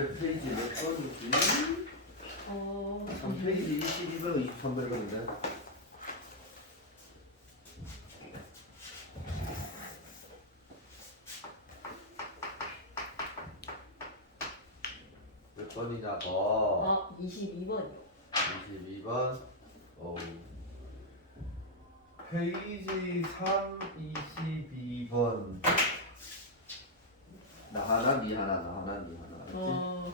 몇 페이지 몇 번이지? 어. 3페이지 22번 23번인데 몇 번이냐고 아 22번이요. 22번 어 페이지 3 22번 나 하나 니 하나 나 하나 니 하나? 어.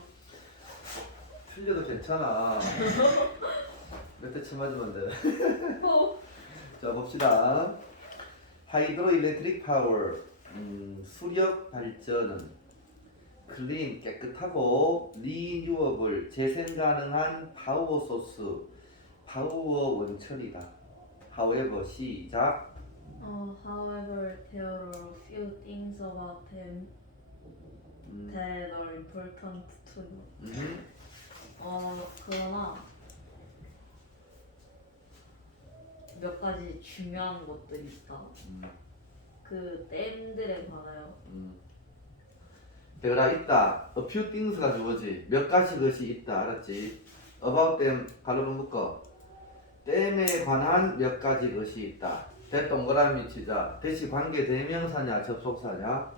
틀려도 괜찮아 몇대쳐 맞으면 돼 어. 자 봅시다. 하이드로 일렉트릭 파워 음, 수력 발전은 클린 깨끗하고 리뉴어블 재생 가능한 파워 소스 파워 원천이다. However 시작 어, however, there are few things about them 음, to know. 음, 어, 그러나 몇 가지 중요한 것들이 있다. 음, 그 댐들에 관하여. 음. 되라 있다. A few things가 주어지. 몇 가지 것이 있다. 알았지? About them 가로로 묶어. 댐에 관한 몇 가지 것이 있다. 대 동그라미 치자. 대시 관계 대명사냐 접속사냐?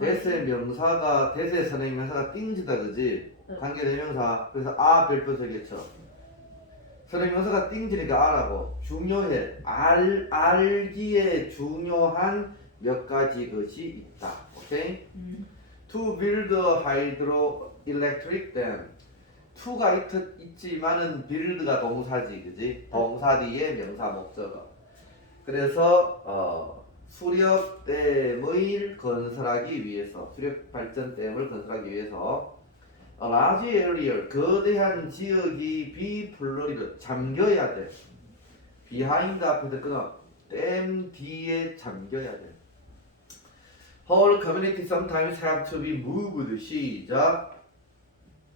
대세 명사가 대세 선행 명사가 띵지다 그지? 네. 관계 대명사. 그래서 아 별표 쳐. 선행 명사가 띵지니까 아라고 중요해. 알 알기에 중요한 몇 가지 것이 있다. 오케이? 음. To build a hydroelectric dam. to가 있, 있지만은 build가 동사지, 그지? 동사 뒤에 명사 목적어. 그래서 어, 수력댐을 건설하기 위해서 수력 발전댐을 건설하기 위해서 a large area 거대한 지역이 be flooded 잠겨야 돼. behind 앞에서 끊어 댐 뒤에 잠겨야 돼. Whole community sometimes have to be moved. 시작.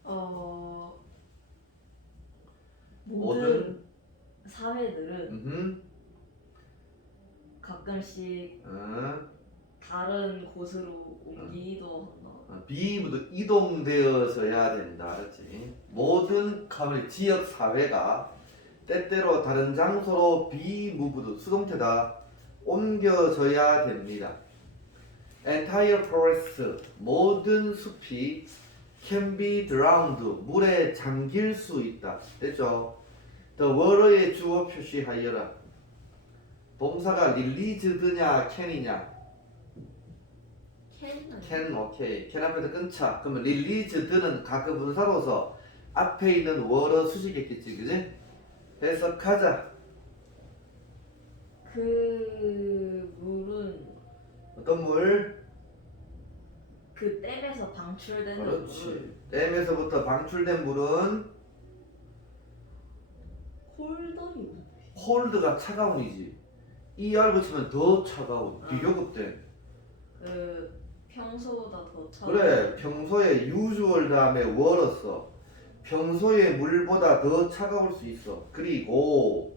어, 모든 모든 사회들은 음. 가끔씩 어. 다른 곳으로 옮기기도 한다. 비무도 이동되어져야 된다. 알았지? 모든 커뮤니티 지역 사회가 때때로 다른 장소로 비무브도 수동태다 옮겨져야 됩니다. Entire forest 모든 숲이 can be drowned 물에 잠길 수 있다. 됐죠? The water의 주어 표시하여라. 동사가 릴리즈드냐 can이냐? 캔은 can 오케이. can 앞에서 끊자 그러면 릴리즈드는 가급 분사로서 앞에 있는 워러 수식했겠지 그지? 해석하자. 그 물은 어떤 물? 그 댐에서 방출되는 그렇지. 댐에서부터 방출된 물은 물 홀더리 콜드가 차가운이지 ER 붙이면 더 차가운 아. 비교급된 그 평소보다 더 차. 그래 평소에 usual 다음에 워러서 평소의 물보다 더 차가울 수 있어 그리고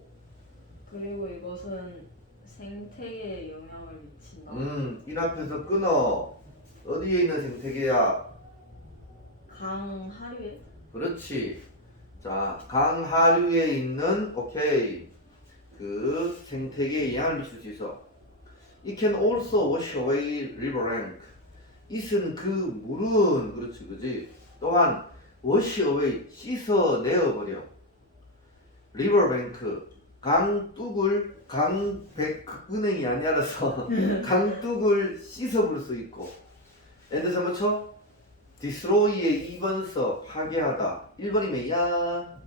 그리고 이것은 생태계에 영향을 미친다. 음, 이 앞에서 끊어. 어디에 있는 생태계야? 강 하류에 그렇지. 자, 강 하류에 있는 오케이. 그 생태계에 영향을 미칠 수 있어. It can also wash away riverbank. it은 그 물은 그렇지, 그지? 또한 wash away 씻어 내어버려. riverbank 강둑을 강백 은행이 아니라서 강둑을 씻어볼 수 있고 엔드 삼번 쳐 destroy의 2번서 파괴하다 1번이면 야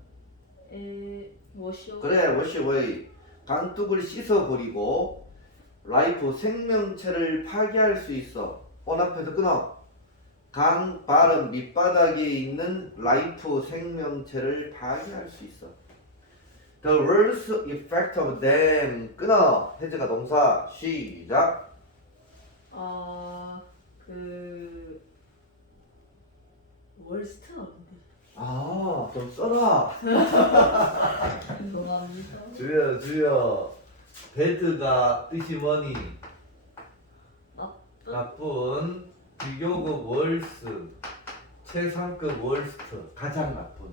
에 워시오. 그래 wash away 강둑을 씻어버리고 라이프 생명체를 파괴할 수 있어 온 앞에서 끊어. 강 발음 밑바닥에 있는 라이프 생명체를 파괴할 수 있어. The worst effect of them. 끊어. 해제가 동사. 시작. 아그 월스트가 뭔데? 아 좀 써라. 죄송합니다. 주여 주여. 배드가 뜻이 뭐니? 나쁜? 나쁜. 비교급 월스. 최상급 월스트. 가장 나쁜.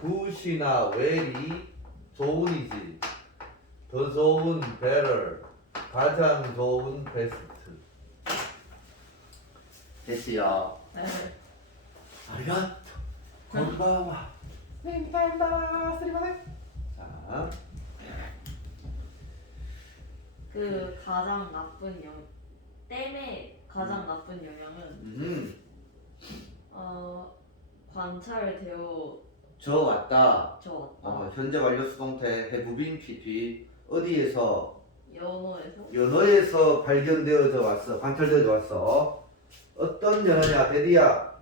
굿이나 웰이 좋은이지. 더 좋은 better. 가장 좋은 베스트. 됐어요? 네. 아리가토 건방와 자그 가장 나쁜 영 땜의 가장 나쁜 영향은? 음, 어 관찰되어 저 왔다. 저 왔다. 어, 현재 완료 수동태 해부빈 PP 어디에서? 연어에서? 연어에서 발견되어져 왔어 관찰되어져 왔어. 어떤 연어냐 데디야?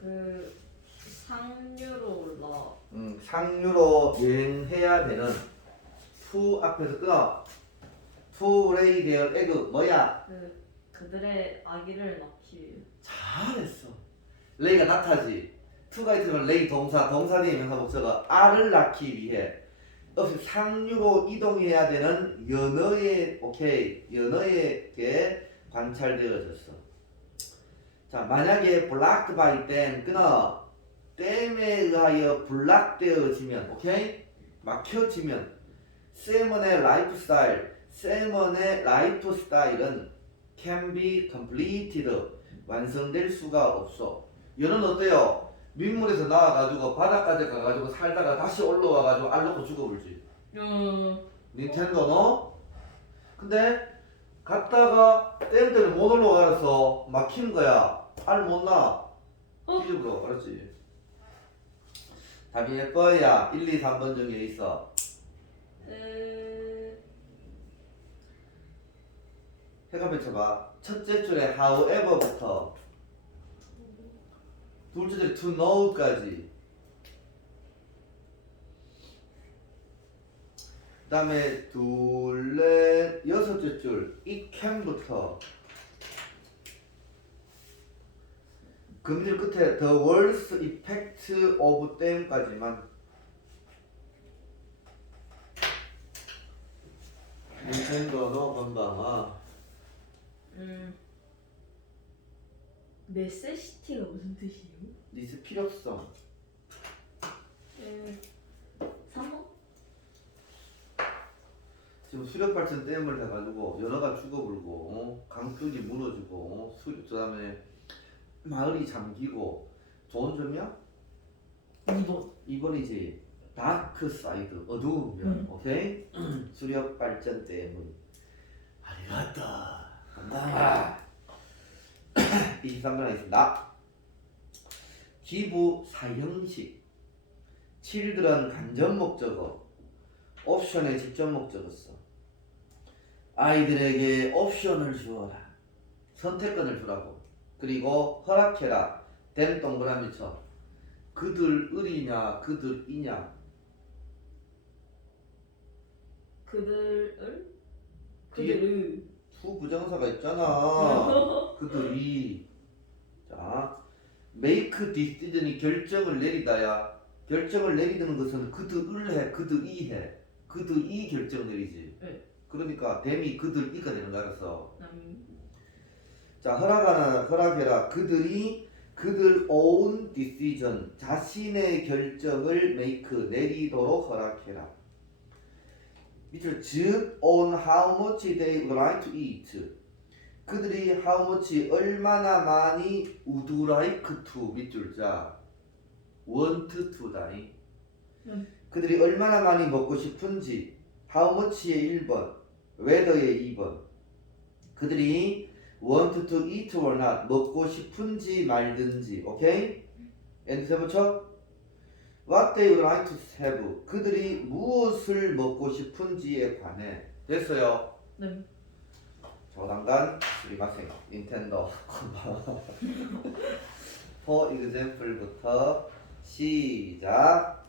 그 상류로 올라 음, 상류로 여행해야 되는 투 앞에서 끊어. 투 레이 데어 에그 뭐야? 그 그들의 아기를 낳기 잘했어. 레이가 낳다지. 투가 있으면 레이 동사 동사 뒤에 명사 목적어 알을 낳기 위해. 없이 상류로 이동해야 되는 연어의 오케이. 연어에게 관찰되어졌어. 자 만약에 blocked by 댐 끊어 댐에 의하여 블락되어지면 오케이 막혀지면 세먼의 라이프 스타일 세먼의 라이프 스타일은 can be completed 완성될 수가 없어 얘는 어때요? 민물에서 나와가지고 바다까지 가가지고 살다가 다시 올라와가지고 알 놓고 죽어버리지 음 닌텐도 너? 근데 갔다가 댐 때문에 못 올라가서 막힌 거야 알 못 나. 어? 뒤집어 알았지? 답이 예뻐야. 1, 2, 3번 중에 있어. 으, 해가 펼쳐봐. 첫째 줄에 however부터. 둘째 줄에 to know까지. 그 다음에 둘 넷 여섯째 줄 it can부터 금질 끝에 the worst effect of them까지만 닌텐도 너 건강아 음 메세시티가 무슨 뜻이에요? 니스 필요성 음 3번? 지금 수력 발전 댐을 해가지고 연어가 죽어불고 어? 강둑이 무너지고 어? 수 그다음에 마을이 잠기고 좋은 점이야? 2번. 2번이지 다크 사이드 어두운 면. 음. 오케이? 수력 발전 때문 아리가다. 감사합니다 23번 하겠습니다. 기부 사형식. 칠들은 간접 목적어. 옵션의 직접 목적어서 아이들에게 옵션을 주어라. 선택권을 주라고 그리고 허락해라. 된 동그라미 쳐. 그들 을이냐 그들 이냐? 그들을? 뒤에- 그들을. 후 부정사가 있잖아. 그들이. 자 make decision이 결정을 내리다야 결정을 내리는 것은 그들을 해 그들이 해. 그들이 결정 내리지. 네. 그러니까 댐이 그들 이가 되는 그래서 음, 자 허락하나 허락해라 그들이 그들 own decision 자신의 결정을 make 내리도록 허락해라 밑으로 즉 on how much they would like to eat 그들이 how much 얼마나 많이 would like to 밑줄 자 want to다이 음. 그들이 얼마나 많이 먹고 싶은지 how much의 1번 whether의 2번 그들이 want to eat or not 먹고 싶은지 말든지 오케이? and 세 번째 what they would like to have 그들이 무엇을 먹고 싶은지에 관해 됐어요 네. 저당간 수리마생 닌텐도 for example부터 시작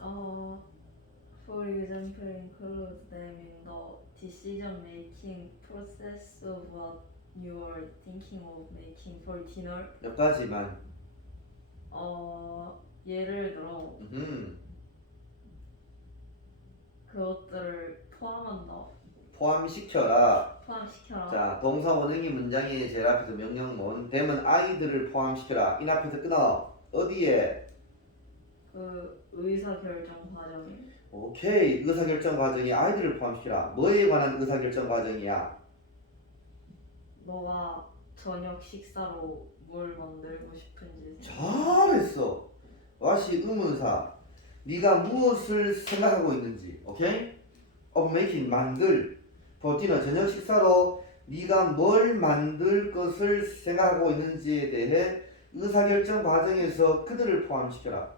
어, for example, include them in the decision making process of what you are thinking of making for dinner. 여기까지만 어, 예를 들어 음, 그것들을 포함한다. 포함시켜라 포함시켜라. 자, 동사 원형이 문장에 제일 앞에서 명령문. 되면 아이들을 포함시켜라. 인 앞에서 끊어. 어디에? 그 의사 결정 과정에 오케이. 의사결정 과정이 아이들을 포함시켜라. 뭐에 관한 의사결정 과정이야? 너가 저녁 식사로 뭘 만들고 싶은지 잘했어. 와시 의문사. 네가 무엇을 생각하고 있는지. 오케이? of making 만들. for dinner 저녁 식사로 네가 뭘 만들 것을 생각하고 있는지에 대해 의사결정 과정에서 그들을 포함시켜라.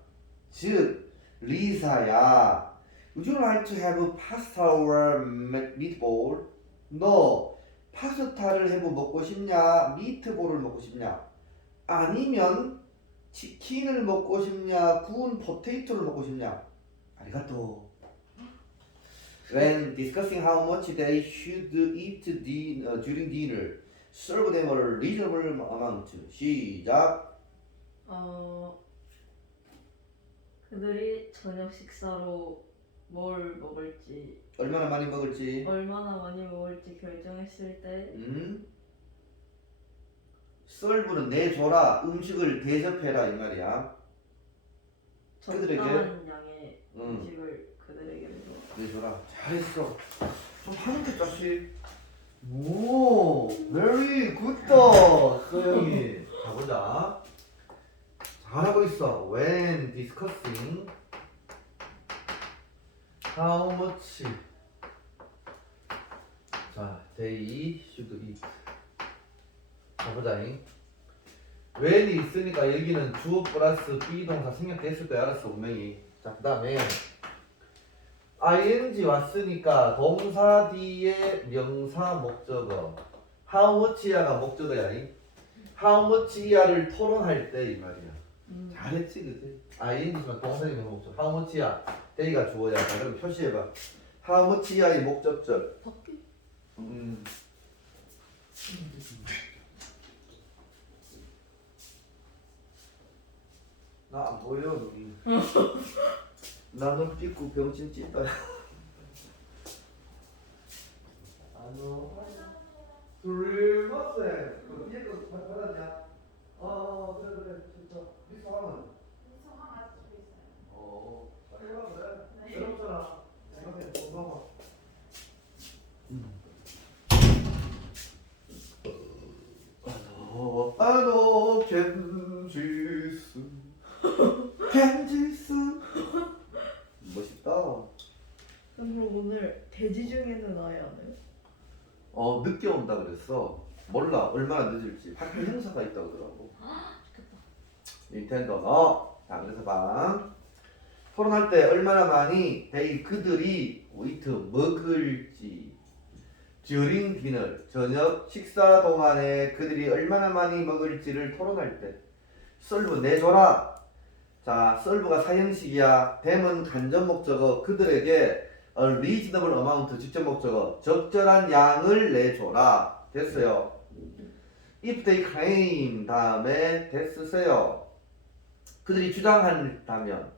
즉 리사야. Would you like to have pasta or meatball? 너 파스타를 해보 먹고 싶냐? 미트볼을 먹고 싶냐? 아니면 치킨을 먹고 싶냐? 구운 포테이토를 먹고 싶냐? 아리가또. When discussing how much they should eat din- uh, during dinner, serve them a reasonable amount. 시작. 어 그들이 저녁 식사로 뭘 먹을지 얼마나 많이 먹을지. 얼마나 많이 먹을지 결정했을 때 음? 썰부는 내줘라. 음식을 대접해라 이 말이야. 그들에게? 적당한 양의 음. 음식을 그들에게 줘. 내줘라. 잘했어. 좀 하는데 자식. 오, very good, 소영이. 가보자. 잘하고 있어. When discussing how much. 자, they should eat. 가보자잉. when이 있으니까 여기는 주어 플러스 be 동사 생략됐을 거야. 알았어, 분명히. 자, 그 다음에 ing 왔으니까 동사 뒤에 명사 목적어 how much야가 목적어야 이. how much야를 토론할 때 이 말이야 음. 잘했지 그지? ing지만 동사 뒤에 목적. How much야 데이가 주어야 자 그럼 표시해봐. How much야의 목적절? 밖에 음. 나 안 보여 눈이 나눈 삐고 병신 찐다 아노 둘머세 그 뒤에 거 받- 받았냐? 어 그래 그래 진짜 미소하면 어 빨리 해봐 그래. 외롭잖아. 생각해 돈 봐봐 아노 아노 겐지스 겐지스 멋있다. 그럼 오늘 대지 중에는 아예 안 해요? 어 늦게 온다 그랬어. 몰라 얼마나 늦을지. 학교 행사가 있다고 그러더라고 닌텐도 너 자 그래서 봐 토론할 때 얼마나 많이 they 그들이 위트 먹을지. during 저녁 식사 동안에 그들이 얼마나 많이 먹을지를 토론할 때. 썰브 내줘라. 자 썰브가 사형식이야. 댐은 간접 목적어. 그들에게 a reasonable amount 직접 목적어. 적절한 양을 내줘라. 됐어요. If they claim 다음에 됐으세요 그들이 주장한다면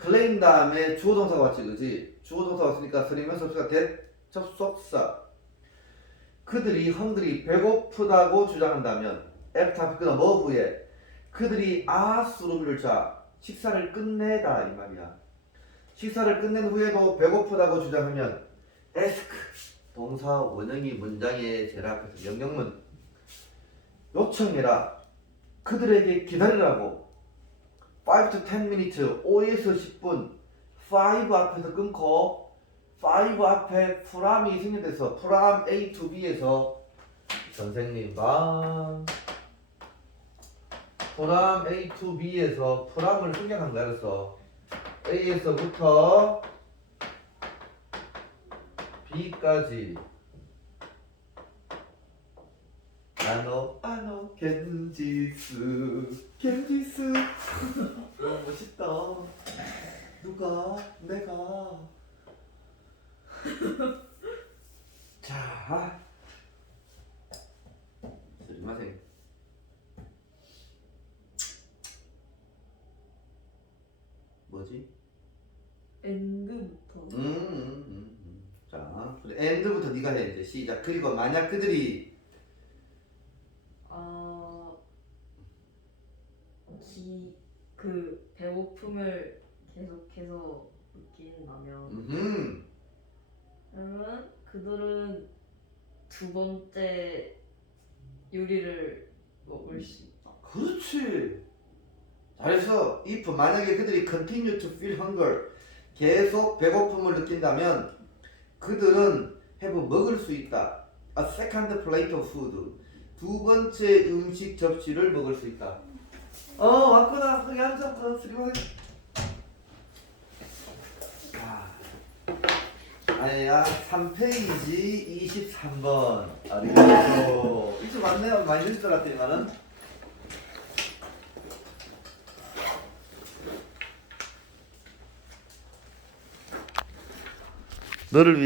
claim 다음에 주어 동사가 왔지 그지? 주어 동사가 왔으니까 스리면서 수가 대접속사. 그들이 헝들이 배고프다고 주장한다면 앞에 끊어 뭐 후에 그들이 아수르비를 자. 식사를 끝내다 이 말이야. 식사를 끝낸 후에도 배고프다고 주장하면 ask 동사 원형이 문장의 제일 앞에서 명령문. 요청해라. 그들에게 기다리라고 5 to 10 minutes 5에서 10분 5 앞에서 끊고 5 앞에 프람이 생략돼서 프람 A to B에서 선생님 방 프람 A to B에서 프람을 생략한 거야 그래서 A에서부터 B까지 아노 아노 겐지스. 겐지스. 너무 멋있다. 누가? 내가. 자. 스리마생 뭐지? 엔드부터. 음, 음, 음, 음. 자 and부터 네가 해 이제. 시작. 그리고 만약 그들이 어, 기, 그 배고픔을 계속해서 느낀다면 음, 그러면 그들은 두 번째 요리를 먹을 수 있다. 그렇지. 잘했어. if 만약에 그들이 continue to feel hunger 계속 배고픔을 느낀다면 그들은 have 먹을 수 있다. a second plate of food 두 번째 음식 접시를 먹을 수 있다. 어 왔구나. 거기 앉아. 어, 수고해. 자, 아니야 3페이지 23번. 아리가또. 이제 맞네요. 많이 늦을 것 같더니만은. 너를 위해.